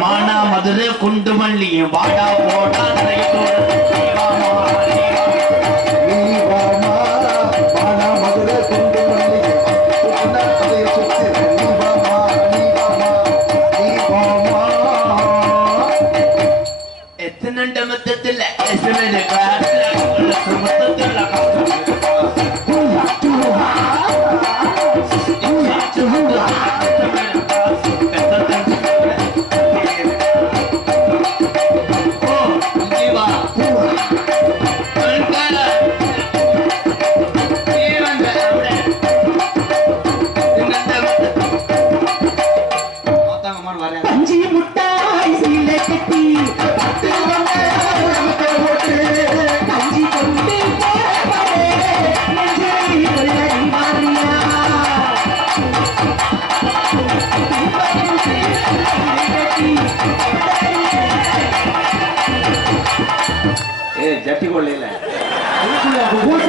மானா மதுரை குண்டுமல்லி வாடா போடா எத்தனை மொத்தத்தில் ஜட்டி கொள்ளையில ஒரு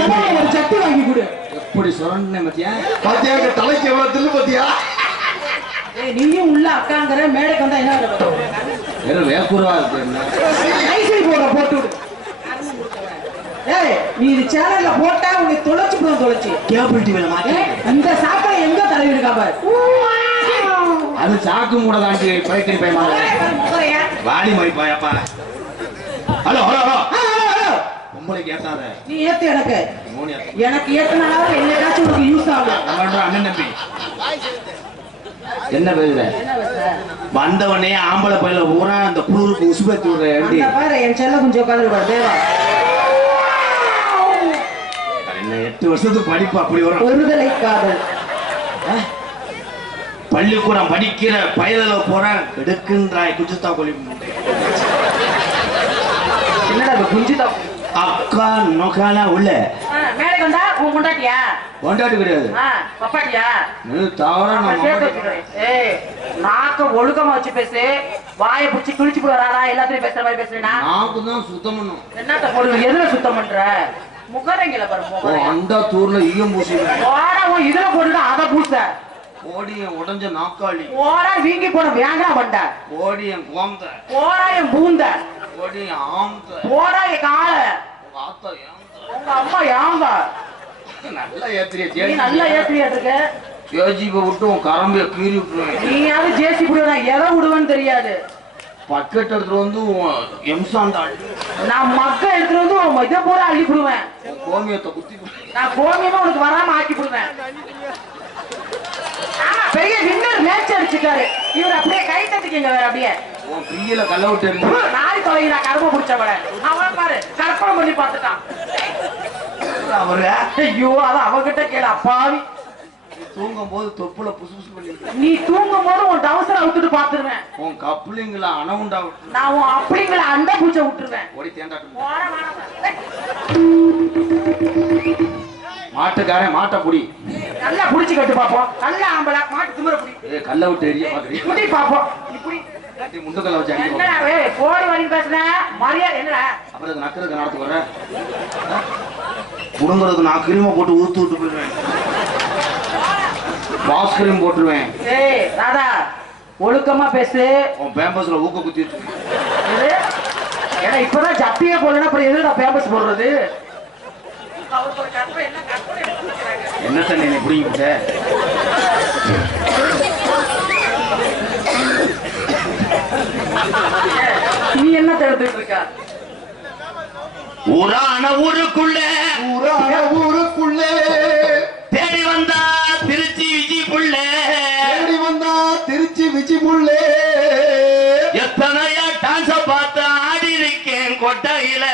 சட்டி வாங்கி கொடு. எப்படி சொன்ன மத்தியா பாத்தியா தலைக்கு எவ்வளவு தில்லு பாத்தியா? நீயும் உள்ள அக்காங்கிற மேடைக்கு வந்தா என்ன வெறும் வேக்குறவா இருக்கு போட்டு விடு. நீ இது சேனல்ல போட்டா உனக்கு தொலைச்சு போதும். தொலைச்சு கேபிள் டிவில மாத்தி இந்த சாக்கடை எங்க தடவி இருக்கா பாரு. அது சாக்கு மூட தாண்டி பைக்கடி பையமா வாடி மொழி பாயப்பா. ஹலோ ஹலோ ஹலோ உங்களுக்கு ஏத்தாத நீ ஏத்து எனக்கு ஏத்துனாலும் என்னைக்காச்சும் உனக்கு யூஸ் ஆகும். அண்ணன் நம்பி என்ன பேசுற? வந்தவனே ஆம்பளை பையில ஊரா அந்த குளிருக்கு உசுபத்தி விடுற பாரு. என் செல்ல கொஞ்சம் உட்காந்து தேவா என்ன 8 வருஷத்துக்கு படிப்பு அப்படி வரும். ஒருதலை காதல் பள்ளிக்கூடம் படிக்கிற பயில போறான் எடுக்கின்றாய் குஞ்சுத்தா கொல்லி. என்னடா குஞ்சுத்தா அக்கா நோக்கால உள்ள மேடைக்கு வந்தா உன் கொண்டாட்டியா? கொண்டாட்டி கிடையாது பப்பாட்டியா? நாக்க ஒழுக்கமா வச்சு பேசு. வாயை பிடிச்சி கிழிச்சு போடுறாரா? எல்லாத்தையும் பேசுற மாதிரி பேசுறேன்னா நாக்கு தான் சுத்தம் பண்ணும். என்னத்த போடுவீங்க? எதுல சுத்தம் பண்ற? முகரைங்கள பாரு. அந்த தூர்ல ஈயம் பூசி இதுல போட்டுட்டு அதை பூச ஓடிய உடஞ்ச நாக்காளி ஓடா வீங்கி போன வேங்கா வண்ட ஓடிய கோந்த ஓடாய பூந்த ஓடிய ஆந்த ஓடாய கால ஆத்தா உங்க அம்மா யாங்க நல்லா ஏத்திரியா? நீ நல்லா ஏத்திரியா இருக்க? ஜேசிபி விட்டு உன் கரம்பிய கீறி விட்டுருவேன். நீ யாரும் ஜேசிபி விடுவா எதை விடுவேன்னு தெரியாது. பக்கெட் எடுத்துட்டு வந்து எம்சாந்த நான் மக்க எடுத்துட்டு வந்து இதை பூரா அள்ளி விடுவேன். கோமியத்தை குத்தி நான் கோமியமா உனக்கு வராம ஆக்கி விடுவேன். பெரிய வின்னர் மேட்ச் அடிச்சுட்டாரு இவர். அப்படியே கை தட்டிக்கங்க வேற. அப்படியே பிரியில கல்ல விட்டு நாய் தொலைங்க. நான் கரும்பு பிடிச்சவட அவன் பாரு கற்பனை பண்ணி பார்த்துட்டான் அவரு. ஐயோ அதான் அவகிட்ட கேளு அப்பாவி. தூங்கும் போது தொப்புல புசு புசு பண்ணி நீ தூங்கும் போது உன் டவுசரை விட்டுட்டு பாத்துருவேன். உன் கப்ளிங்கள அணவுண்டா விட்டு நான் உன் அப்படிங்கள அண்ட பூச்ச விட்டுருவேன். ஓடி தேண்டாட்டு மாட்டுக்காரன் மாட்டை புடி நல்லா புடிச்சு கட்டு பாப்போம். நல்ல ஆம்பளை மாட்டு திமிர புடி கல்ல விட்டு எரிய பாக்குறீங்க புடி பாப்போம். இப்படி முண்டுக்கல்ல வச்சு என்னடா போடி வரி பேசுற மரியாதை என்னடா? அப்புறம் நக்கறதுக்கு நடத்து வர புடுங்கிறதுக்கு நான் கிரீமை போட்டு ஊத்து விட்டு போயிடுவேன். பாஸ் கிரீம் போட்டுருவேன். ஏய் ராதா ஒழுக்கமா பேசு. உன் பேம்பஸ்ல ஊக்க குத்தி வச்சு ஏன்னா இப்பதான் ஜப்பியே போடலன்னா அப்புறம் எதுடா பேம்பஸ் போடுறது? என்ன தண்ணி நீ பிடிங்கிட்ட? நீ என்ன தேடிட்டு இருக்க? ஊரான ஊருக்குள்ள தேடி வந்தா திருச்சி விஜி புள்ள எத்தனையோ டான்ஸ பார்த்து ஆடி இருக்கேன் கொட்டாயில.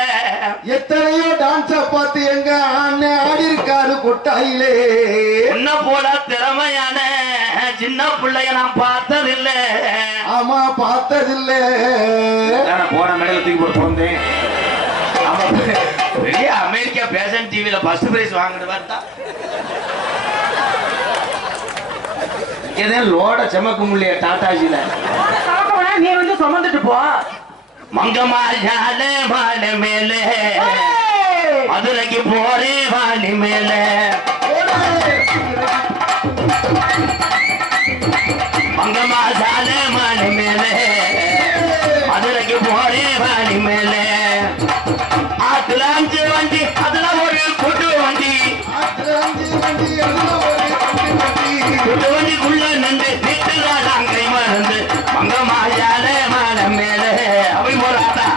எத்தனையோ டான்ஸ பார்த்து எங்க அண்ணன் ஆடி இருக்காரு கொட்டாயிலே. என்ன போல திறமையான சின்ன பிள்ளைய நான் பார்த்ததில்ல. ஆமா பார்த்ததில்ல. போன மேடையில தூக்கி போட்டு போந்தேன். பெரிய அமெரிக்கா பேஷன் டிவில ஃபர்ஸ்ட் பிரைஸ் வாங்கின பார்த்தா ஏதேன் லோட செமக்க முடியல டாடாஜில நீ வந்து சுமந்துட்டு போ மங்கம்மா ஜாலே மாலை மேலே மதுரைக்கு போறே வாலி மேலே மங்கம்மா ஜாலே மாலை மேலே மதுரைக்கு போறே வாலி மேலே ஆத்துல 5 வண்டி அதுல ஒரு கூட்டு வண்டி கூட்டு வண்டிக்குள்ள நின்று வீட்டுலாம் கை மறந்து மங்கம்மா ஜாலே மாலை மேலே அப்படி போறாட்டா